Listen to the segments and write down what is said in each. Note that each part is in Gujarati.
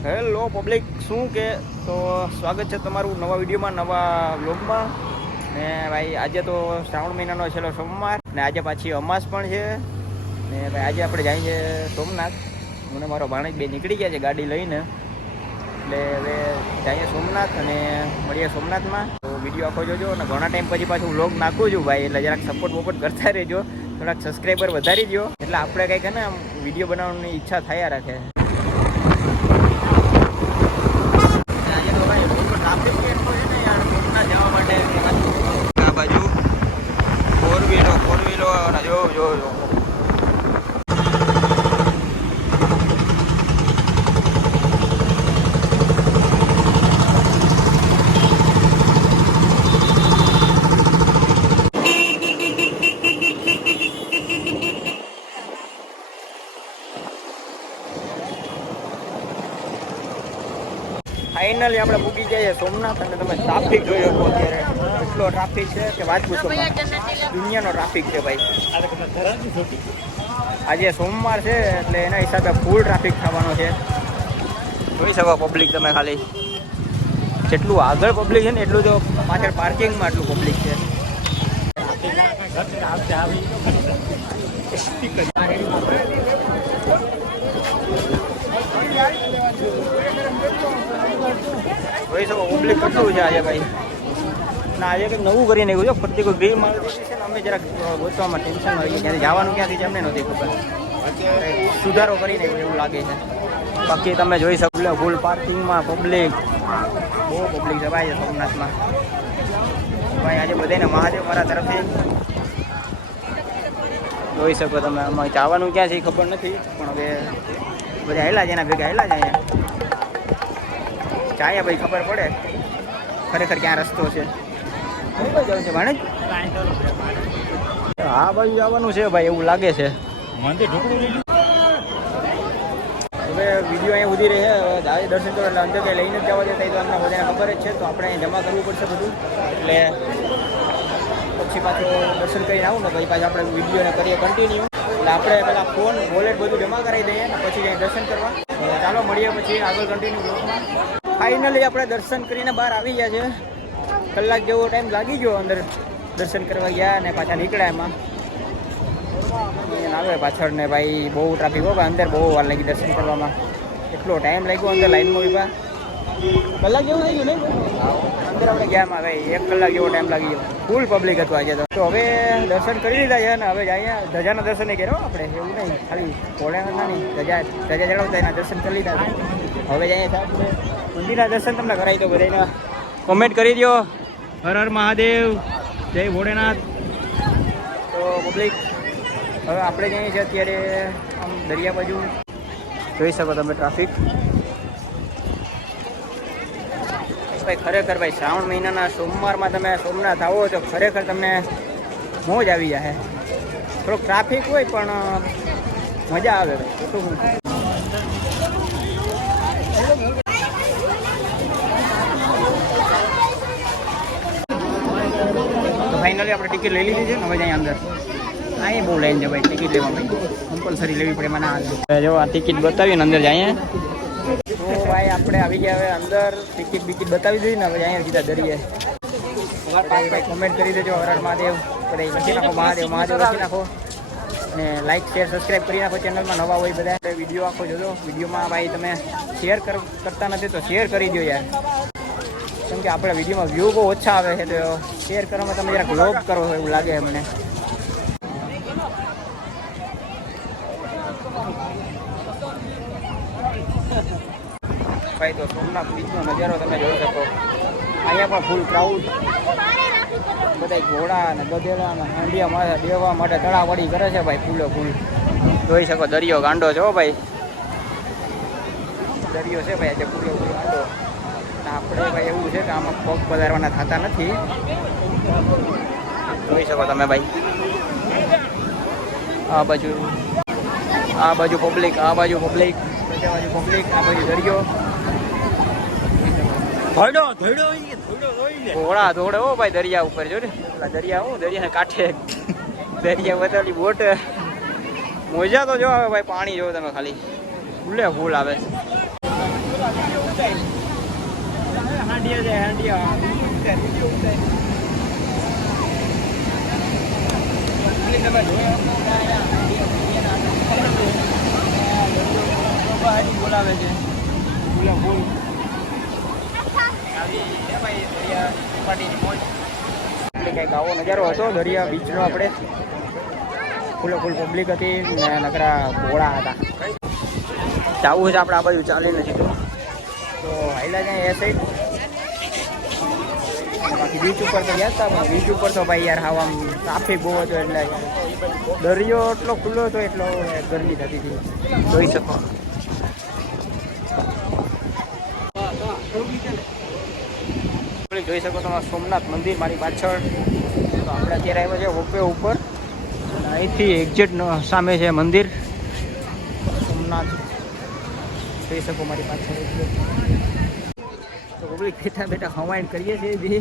હેલો પબ્લિક, શું કે તો સ્વાગત છે તમારું નવા વિડીયોમાં, નવા વ્લોગમાં. ને ભાઈ આજે તો શ્રાવણ મહિનાનો છેલ્લો સોમવાર ને આજે પાછી અમાસ પણ છે ને ભાઈ આજે આપણે જઈએ છીએ સોમનાથ. મને મારો ભાણેજ બે નીકળી ગયા છે ગાડી લઈને, એટલે હવે જઈએ સોમનાથ અને મળીએ સોમનાથમાં. તો વિડીયો આખો જોજો અને ઘણા ટાઈમ પછી પાછું વ્લોગ નાખું છું ભાઈ, એટલે જરાક સપોર્ટ વોપોર્ટ કરતા રહેજો, થોડાક સબસ્ક્રાઈબર વધારી દો, એટલે આપણે કંઈક ને આમ વિડીયો બનાવવાની ઈચ્છા થયા રાખે. આ બાજુ ફોર વ્હીલો જો ફાઇનલી આપણે પૂકી જઈએ સોમનાથ. અને તમે ટ્રાફિક જોયો તો અત્યારે એટલો ટ્રાફિક છે કે વાત પૂછો, દુનિયાનો ટ્રાફિક છે ભાઈ. આજે સોમવાર છે એટલે એના હિસાબે ફૂલ ટ્રાફિક થવાનો છે. જોઈ શકો પબ્લિક તમે, ખાલી જેટલું આગળ પબ્લિક છે ને એટલું તો પાછળ પાર્કિંગમાં એટલું પબ્લિક છે. જોઈ શકો પબ્લિક કેટલું છે આજે ભાઈ. ના આજે કંઈક નવું કરી નાખ્યું છે, ફરતી કોઈ ગ્રીલ મારી છે ને, અમે જરાક ગોતવામાં ટેન્શન હોય ક્યાંથી જવાનું ક્યાંથી છે અમને નથી ખબર. સુધારો કરી નાખ્યો એવું લાગે છે. બાકી તમે જોઈ શકો ફૂલ પાર્કિંગમાં પબ્લિક, બહુ પબ્લિક છે ભાઈ સોમનાથમાં. ભાઈ આજે બધાને મહાદેવ મારા તરફથી. જોઈ શકો તમે, આમાં જવાનું ક્યાં છે એ ખબર નથી, પણ હવે બધા હેલા જ એના ભેગા હેલા જ અહીંયા જાય ભાઈ, ખબર પડે ખરેખર ક્યાં રસ્તો છે. જવાનું છે ભાણે હા બાજુ જવાનું છે ભાઈ એવું લાગે છે. હવે વિડીયો અહીંયા સુધી રહે, દાદા દર્શન કરો એટલે અંદર કંઈ લઈને જ જવા દેતા, તો અમને બધાને ખબર જ છે. તો આપણે અહીંયા જમા કરવું પડશે બધું, એટલે પછી પાછું દર્શન કરીને આવું ને પછી પાછું આપણે વિડીયોને કરીએ કન્ટિન્યુ. એટલે આપણે પહેલાં ફોન વોલેટ બધું જમા કરાવી દઈએ ને પછી જઈએ દર્શન કરવા. ચાલો મળીએ પછી આગળ કન્ટિન્યુ બ્લોગમાં. ફાઇનલી આપણે દર્શન કરીને બહાર આવી ગયા છે. કલાક જેવો ટાઈમ લાગી ગયો અંદર દર્શન કરવા ગયા અને પાછા નીકળ્યા. એમાં આવે પાછળ ને ભાઈ બહુ ટ્રાફિક હોય, અંદર બહુ વાર લાગી દર્શન કરવામાં. એટલો ટાઈમ લાગ્યો અંદર લાઈનમાં ઉભા, કલાક જેવું થઈ ગયું ને અંદર આપણે ગયામાં ભાઈ 1 કલાક જેવો ટાઈમ લાગી ગયો. ફૂલ પબ્લિક હતું આજે તો. હવે દર્શન કરી લીધા છે ને હવે અહીંયા ધજાના દર્શન કર્યો આપણે, એવું નહીં ખાલી ભોળેનાથના નહીં, ધજા ચડાવતા એના દર્શન કરી લીધા છે. હવે જઈએ સાહેબ મંદિરના દર્શન તમને કરાવી દો. બધાને કોમેન્ટ કરી દો હર હર મહાદેવ, જય ભોળેનાથ. તો પબ્લિક હવે આપણે જઈએ છીએ અત્યારે આમ દરિયા બાજુ. જોઈ શકો તમે ટ્રાફિક ભાઈ. ખરેખર ભાઈ શ્રાવણ મહિનાના સોમવારમાં તમે સોમનાથ આવો તો ખરેખર તમને મોજ આવી જાય. થોડોક ટ્રાફિક હોય પણ મજા આવે ભાઈ. શું ફાઇનલી આપણે ટિકિટ લઈ લીધી છે ને હવે જાય અંદર. અહીંયા બહુ લાઈન છે ભાઈ ટિકિટ લેવા, ભાઈ કમ્પલસરી લેવી પડે મને. જો આ ટિકિટ બતાવી ને અંદર જાય તો ભાઈ આપણે આવી ગયા. હવે અંદર ટિકિટ બિકિટ બતાવી દીધી ને હવે અહીંયા સીધા દરિયે. ભાઈ કોમેન્ટ કરી દેજો હર હર મહાદેવ, લખી નાખો મહાદેવ મહાદેવ લખી નાખો, અને લાઈક શેર સબસ્ક્રાઈબ કરી નાખો. ચેનલમાં નવા હોય બધા વિડીયો આખો જોજો. વિડીયોમાં ભાઈ તમે શેર કરતા નથી તો શેર કરી દો યાર, કેમ કે આપણા વિડીયોમાં વ્યૂ બહુ ઓછા આવે છે. તો શેર કરવામાં તમે જરાક લોક કરો એવું લાગે મને. ભાઈ તો સોમનાથ બીચનો નજારો તમે જોઈ શકો. અહીંયા પણ ફૂલ ક્રાઉડ, બધા ઘોડા અને ગધેડા અને હાંડિયા દેવા માટે તળાવડી કરે છે ભાઈ ફૂલે ફૂલ. જોઈ શકો દરિયો ગાંડો છે ભાઈ, દરિયો છે ભાઈ આજે ફૂલે ફૂલ ગાંડો. આપણે ભાઈ એવું છે કે આમાં પગ પધારવાના થતા નથી. જોઈ શકો તમે ભાઈ આ બાજુ પબ્લિક, આ બાજુ પબ્લિક, આ બાજુ પબ્લિક, આ બાજુ દરિયો. ઘોડા દોડે હો ભાઈ દરિયા ઉપર. જો ને દરિયા હું દરિયાને કાંઠે દરિયા બતાવી બોટ. મોજા તો જો આવે ભાઈ, પાણી જો તમે ખાલી ફૂલે ફૂલ આવે. હાંડિયા જાય હાંડિયા બોલાવે છે કંઈક આવો નજારો હતો દરિયા બીચનો. આપણે ફૂલ પબ્લિક હતી ને નકરા ઘોડા હતા. જવું છે આપણે આ બાજુ ચાલી નથી તો હાઈલા જાય એ સાઈડ. બાકી બીચ ઉપર તો ગયા હતા પણ બીચ ઉપર તો ભાઈ યાર આમ ટ્રાફિક બહુ હતો એટલે દરિયો એટલો ખુલ્લો હતો એટલો ગરમી થતી હતી જોઈ શકો. જોઈ શકો તમારા સોમનાથ મંદિર મારી પાછળ. તો આપણે અત્યારે આવ્યા છે ઓપે ઉપર. અહીંથી એક્ઝેક્ટ સામે છે મંદિર સોમનાથ. જોઈ શકો મારી પાછળ. તો પબ્લિક બેઠા બેઠા ખવાઈણ કરીએ છીએ જે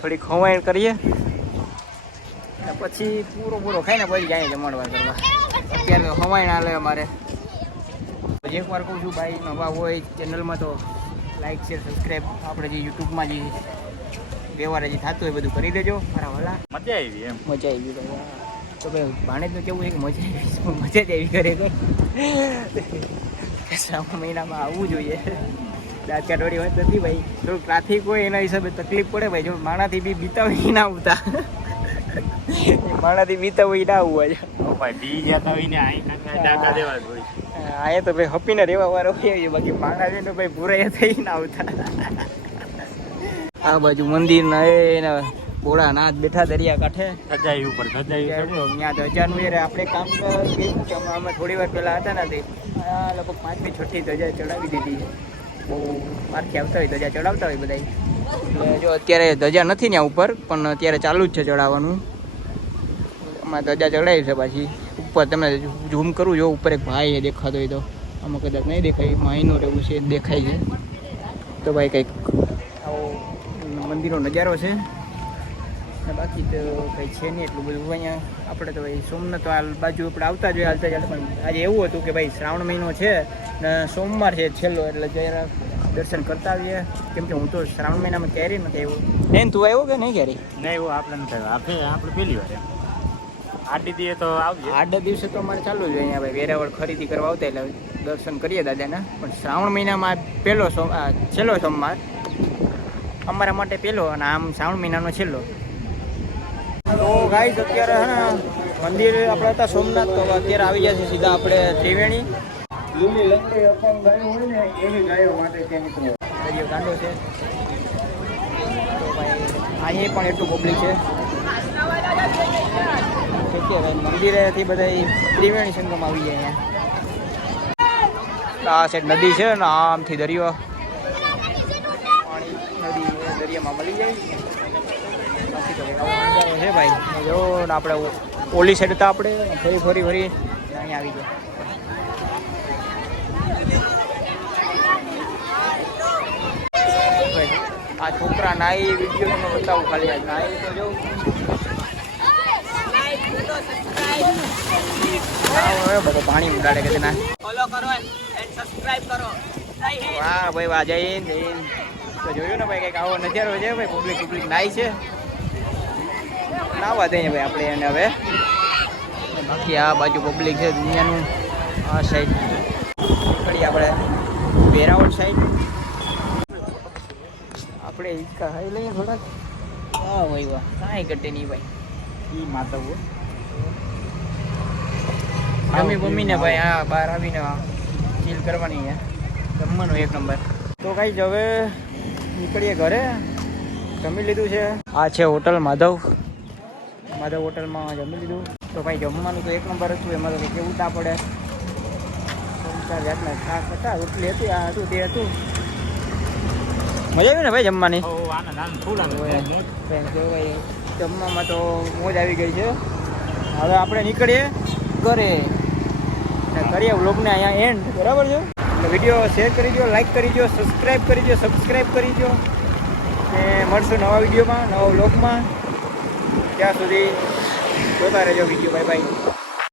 થોડી ખવાઈણ કરીએ પછી પૂરો ખાઈને પછી જાય જમણવાર કરવા. અત્યારે તો ખવાઈણ હાલે અમારે. પછી એકવાર કહું છું ભાઈ નવા હોય ચેનલમાં તો લાઈક શેર સબસ્ક્રાઈબ આપણે જે યુટ્યુબમાં જે વ્યવહાર જે થતું હોય બધું કરી દેજો મારા વાલા. મજા આવી એમ મજા આવી ભાઈ. તો ભાઈ ભાણેજનું કેવું છે કે મજા જ આવી ખરેખર. શ્રાવણ મહિનામાં આવવું જોઈએ. દાંતિયાટોળી વાત નથી ભાઈ. થોડુંક ટ્રાફિક હોય એના હિસાબે તકલીફ પડે ભાઈ. જો માણાથી બી બીતા હોય ના આવતા માણાથી બીતા હોય ના આવવા છે આ તો ભાઈ હપીને રહેવા વાળો હોય. બાકી માણા છે ને ભાઈ ભૂરાયા થઈ ના આવતા. આ બાજુ મંદિર ના એના ભોળા નાથ બેઠા દરિયા કાંઠે ધજાઈ ઉપર ત્યાં ધજાનું યાર આપણે કામ કર્યું છે. અમે થોડી વાર પહેલાં હતા ને તે લગભગ 5મી 6ઠી ધજા ચડાવી દીધી. બહુ મારથી આવતા હોય ધજા ચડાવતા હોય બધા. એટલે જો અત્યારે ધજા નથી ત્યાં ઉપર પણ અત્યારે ચાલુ જ છે ચડાવવાનું. આમાં ધજા ચડાવી છે પાછી ઉપર. તમે ઝૂમ કરું જો ઉપર એક ભાઈ દેખાતો હોય તો આમાં કદાચ નહીં દેખાય માયનું રહેવું છે દેખાય છે. તો ભાઈ કંઈક આવો મંદિરનો નજારો છે. બાકી તો કંઈ છે નહીં એટલું બધું અહીંયા. આપણે તો ભાઈ સોમનાથ બાજુ આપણે આવતા જોઈએ હાલતા ચાલે. પણ આજે એવું હતું કે ભાઈ શ્રાવણ મહિનો છે ને સોમવાર છે છેલ્લો એટલે જરા દર્શન કરતા આવીએ. કેમ કે હું તો શ્રાવણ મહિનામાં ક્યારેય નથી આવ્યો. નહીં તું આવ્યો કે નહીં ક્યારેય? નહીં એવું આપણે નથી આવ્યો. આપણે પહેલી વાર આડા દિવસે તો આવીએ. આડા દિવસે તો અમારે ચાલુ જ અહીંયા ભાઈ વેરાવળ ખરીદી કરવા આવતા એટલે દર્શન કરીએ દાદાના. પણ શ્રાવણ મહિનામાં છેલ્લો સોમવાર અમારા માટે પહેલો અને આમ શ્રાવણ મહિનાનો છેલ્લો. તો ગાઈસ અત્યારે હે ને મંદિર આપણે હતા સોમનાથ. તો અત્યારે આવી ગયા છે સીધા આપણે ત્રિવેણી. લીલી લંગડી અપંગ ગાયો હોય ને એવી ગાયો માટે છે મિત્રો. દરિયો ગાંડો છે. તો ભાઈ અહીં પણ એટલું પબ્લિક છે. મંદિરેથી બધા ત્રિવેણી સંગમ આવી જાય અહીંયા. આ સાઈડ નદી છે ને આમથી દરિયો પાણી નદી દરિયામાં મળી જાય. છે ભાઈ જો આપણે ઓલી સાઈડ હતા આપણે ફરી અહીંયા આવી ગયા. આ છોકરા નાઈ વિડીયો બતાવું ખાલી. આ નાઈ તો જો બધો પાણી ઉડાડે કે ના ફોલો કરો એન્ડ સબસ્ક્રાઇબ કરો. વાહ ભાઈ વાહ જય હિન્દ. તો જોયું ને ભાઈ કંઈક આવો નજારો છે ભાઈ. પબ્લિક નાઈ છે. નાવા દઈએ ભાઈ આપણે એને હવે. બાકી આ બાજુ પબ્લિક છે દુનિયાનું. આ સાઈડ નીકળીએ આપણે વેરાવળ સાઈડ. આપણે હિંચકા ખાઈ લઈએ થોડાક. વાહ ભાઈ વાહ કાંઈ ઘટે નહીં ભાઈ. એ માતાઓ મમ્મી મમ્મીને ભાઈ આ બહાર આવીને ચીલ કરવાની છે. જમવાનું એક નંબર. તો કાંઈ જ હવે નીકળીએ ઘરે. જમી લીધું છે. આ છે હોટલ માધવ હોટલમાં જમી લીધું. તો ભાઈ જમવાનું તો એક નંબર હતું. એમાં તો કેવું તા પડે. 3-4 જાતના શાક હતા. રોટલી હતી આ હતું તે હતું. મજા આવી ને ભાઈ જમવાની? જમવામાં તો મોજ આવી ગઈ છે. હવે આપણે નીકળીએ ઘરે અને કરીએ વ્લોગને અહીંયા એન્ડ. બરાબર છે? એટલે વિડીયો શેર કરી દો, લાઈક કરી દો, સબસ્ક્રાઈબ કરી દો. ને મળશું નવા વિડીયોમાં, નવા વ્લોગમાં. ત્યાં સુધી જોતા રહેજો વિડીયો. Bye bye.